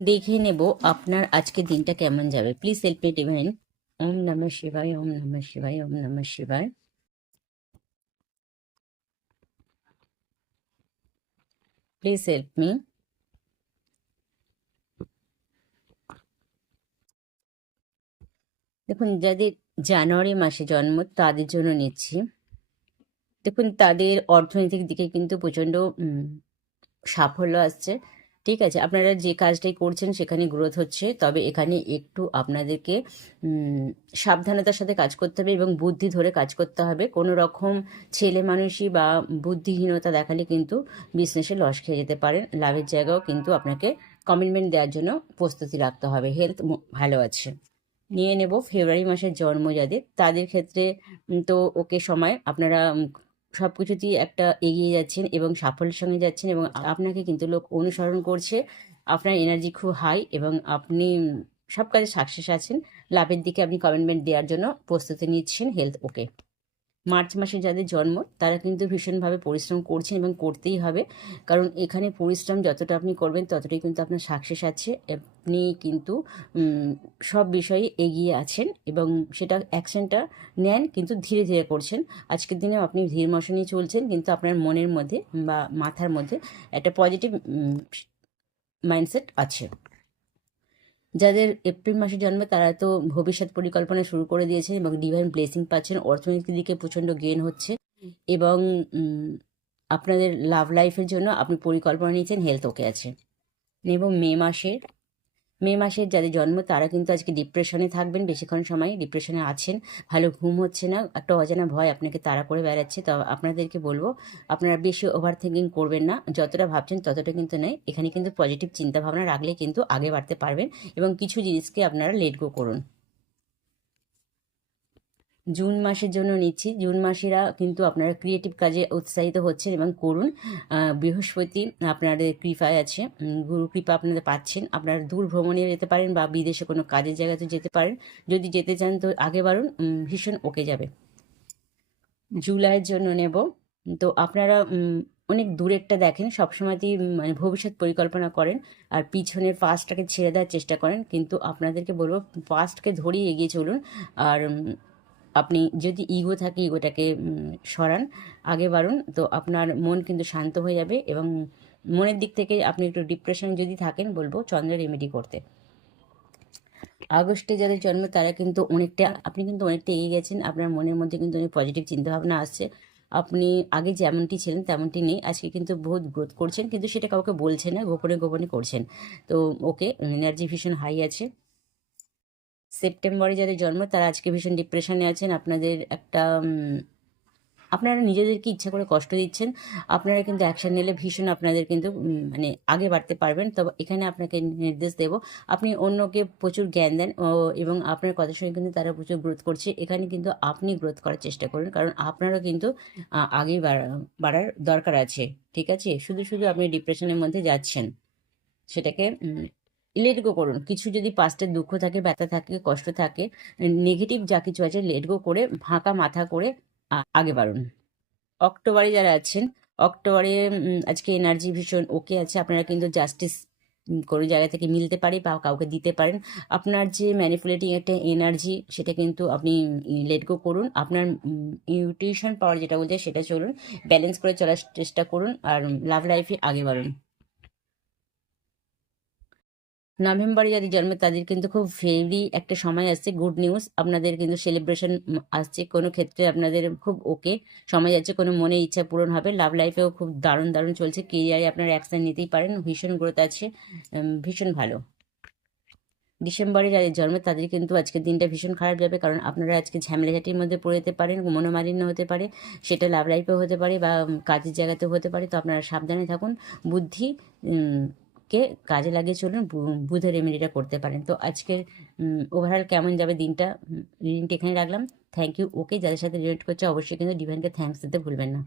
দেখে নেব আপনার আজকের দিনটা কেমন যাবে। Please help me divine Om নমঃ শিবায়, ওম নমঃ শিবায়, ওম নমঃ শিবায়। প্লিজ হেল্প মি দেখুন, যাদের জানুয়ারি মাসে জন্ম, তাদের জন্য নিচ্ছি। দেখুন, তাদের অর্থনৈতিক দিকে কিন্তু প্রচণ্ড সাফল্য আসছে। ঠিক আছে, আপনারা যে কাজটাই করছেন সেখানে গ্রোথ হচ্ছে। তবে এখানে একটু আপনাদেরকে সাবধানতার সাথে কাজ করতে হবে এবং বুদ্ধি ধরে কাজ করতে হবে। কোনো রকম ছেলে মানুষই বা বুদ্ধিহীনতা দেখালে কিন্তু বিজনেসে লস খেয়ে যেতে পারেন। লাভের জায়গাও কিন্তু আপনাকে কমিটমেন্ট দেওয়ার জন্য প্রস্তুতি রাখতে হবে। হেলথ ভালো আছে। নিয়ে নেব ফেব্রুয়ারি মাসের জন্ম যাদের। তাদের ক্ষেত্রে তো ওকে সময় আপনারা সব কিছুতেই একটা এগিয়ে যাচ্ছেন এবং সাফল্যের সঙ্গে যাচ্ছেন এবং আপনাকে কিন্তু লোক অনুসরণ করছে। আপনার এনার্জি খুব হাই এবং আপনি সব কাজে সাকসেস আছেন। লাভের দিকে আপনি কমিটমেন্ট দেওয়ার জন্য প্রস্তুতি নিচ্ছেন হেলথ ওকে মার্চ মাসে যাদের জন্ম, তারা কিন্তু ভীষণভাবে পরিশ্রম করছেন এবং করতেই হবে। কারণ এখানে পরিশ্রম যতটা আপনি করবেন, ততটাই কিন্তু আপনার সাকসেস আছে। আপনি কিন্তু সব বিষয়ে এগিয়ে আছেন এবং সেটা অ্যাকশনটা নেন, কিন্তু ধীরে ধীরে করছেন। আজকের দিনে আপনি ধীর মশনই চলছেন, কিন্তু আপনার মনের মধ্যে বা মাথার মধ্যে একটা পজিটিভ মাইন্ডসেট আছে। যাদের এপ্রিল মাসে জন্মে তারা তো ভবিষ্যৎ পরিকল্পনা শুরু করে দিয়েছেন এবং ডিভাইন ব্লেসিং পাচ্ছেন। অর্থনৈতিক দিকে প্রচণ্ড গেন হচ্ছে এবং আপনাদের লাভ লাইফের জন্য আপনি পরিকল্পনা নিয়েছেন হেলথ ওকে আছে। এবং মে মাসের মে মাসের যাদের জন্ম, তারা কিন্তু আজকে ডিপ্রেশনে থাকবেন। বেশিক্ষণ সময় ডিপ্রেশনে আছেন। ভালো ঘুম হচ্ছে না, একটা অজানা ভয় আপনাকে তাড়া করে বেড়াচ্ছে। তো আপনাদেরকে বলব, আপনারা বেশি ওভার থিঙ্কিং করবেন না। যতটা ভাবছেন ততটা কিন্তু নয়। এখানে কিন্তু পজিটিভ চিন্তাভাবনা রাখলে কিন্তু আগে বাড়তে পারবেন এবং কিছু জিনিসকে আপনারা লেট গো করুন। জুন মাসের জন্য নিচ্ছি। জুন মাসেরা কিন্তু আপনারা ক্রিয়েটিভ কাজে উৎসাহিত হচ্ছেন এবং করুন। বৃহস্পতি আপনাদের কৃপায় আছে। গুরু কৃপা আপনাদের পাচ্ছেন। আপনারা দূর ভ্রমণে যেতে পারেন বা বিদেশে কোনো কাজের জায়গাতে যেতে পারেন। যদি যেতে চান তো আগে বাড়ুন ভীষণ ওকে যাবে। জুলাইয়ের জন্য নেব। তো আপনারা অনেক দূরেরটা দেখেন, সবসময়তেই মানে ভবিষ্যৎ পরিকল্পনা করেন আর পিছনের পাস্টটাকে ছেড়ে দেওয়ার চেষ্টা করেন। কিন্তু আপনাদেরকে বলব পাস্টকে ধরেই এগিয়ে চলুন। আর আপনি যদি ইগো থাকে ইগোটাকে সরান, আগে বাড়ুন, তো আপনার মন কিন্তু শান্ত হয়ে যাবে এবং মনের দিক থেকে আপনি একটু ডিপ্রেশন যদি থাকেন, বলব চন্দ্র রেমেডি করতে। আগস্টে যাদের জন্ম, তারা কিন্তু অনেকটা, আপনি কিন্তু অনেকটা এগিয়ে গেছেন, আপনার মনের মধ্যে কিন্তু অনেক পজিটিভ চিন্তাভাবনা আসছে। আপনি আগে যেমনটি ছিলেন, তেমনটি নেই, আজকে কিন্তু বহুত গ্রোথ করছেন, কিন্তু সেটা কাউকে বলছেন না, গোপনে গোপনে করছেন। তো ওকে এনার্জি ভীষণ হাই আছে। সেপ্টেম্বরে যাদের জন্ম তারা আজকে ভীষণ ডিপ্রেশনে আছেন। আপনাদের একটা আপনারা নিজেদেরকে ইচ্ছা করে কষ্ট দিচ্ছেন। আপনারা কিন্তু অ্যাকশন নিলে ভীষণ আপনাদের কিন্তু মানে আগে বাড়তে পারবেন। তবে এখানে আপনাকে নির্দেশ দেব আপনি অন্যকে প্রচুর জ্ঞান দেন এবং আপনার কথার সঙ্গে কিন্তু তারা প্রচুর গ্রোথ করছে। এখানে কিন্তু আপনি গ্রোথ করার চেষ্টা করুন কারণ আপনারও কিন্তু আহ, আগে বাড়া- বাড়ার দরকার আছে। ঠিক আছে? শুধু শুধু আপনি ডিপ্রেশনের মধ্যে যাচ্ছেন। সেটাকে লেট গো করুন। কিছু যদি পাস্টের দুঃখ থাকে, ব্যথা থাকে, কষ্ট থাকে নেগেটিভ যা কিছু আছে লেট গো করে, ফাঁকা মাথা করে আগে বাড়ুন। অক্টোবরে যারা আছেন, অক্টোবরে আজকে এনার্জি ভীষণ ওকে আছে, আপনারা কিন্তু জাস্টিস কোনো জায়গা থেকে মিলতে পারে বা কাউকে দিতে পারেন। আপনার যে ম্যানিপুলেটিং একটা এনার্জি সেটা কিন্তু আপনি লেট গো করুন। আপনার নিউট্রিশন পাওয়ার যেটা বলছে সেটা চলুন। ব্যালেন্স করে চলার চেষ্টা করুন আর লাভ লাইফে আগে বাড়ুন। নভেম্বরে যাদের জন্মে তাদের কিন্তু খুব ফেরি একটা সময় আসছে, গুড নিউজ। আপনাদের কিন্তু সেলিব্রেশন আসছে কোনো ক্ষেত্রে, আপনাদের খুব ওকে সময় যাচ্ছে, কোনো মনে ইচ্ছা পূরণ হবে। লাভ লাইফেও খুব দারুণ দারুণ চলছে। কেরিয়ারে আপনার অ্যাকশন নিতেই পারেন, ভীষণ গ্রোথ আছে ভীষণ ভালো। ডিসেম্বরে যাদের জন্ম তাদের কিন্তু আজকের দিনটা ভীষণ খারাপ যাবে, কারণ আপনারা আজকে ঝামেলাঝাটির মধ্যে পড়ে যেতে পারেন, মনোমালিন্য হতে পারে, সেটা লাভ লাইফেও হতে পারে বা কাজের জায়গাতেও হতে পারে। তো আপনারা সাবধানে থাকুন। বুদ্ধি কে কাজে লাগিয়ে চলুন বুধে রেমেডিটা করতে পারেন। তো আজকের ওভারঅল কেমন যাবে দিনটা? রিডিংটা এখানে রাখলাম। থ্যাংক ইউ ওকে যাদের সাথে রিলেট করছে, অবশ্যই কিন্তু ডিভাইনকে থ্যাংকস দিতে ভুলবেন না।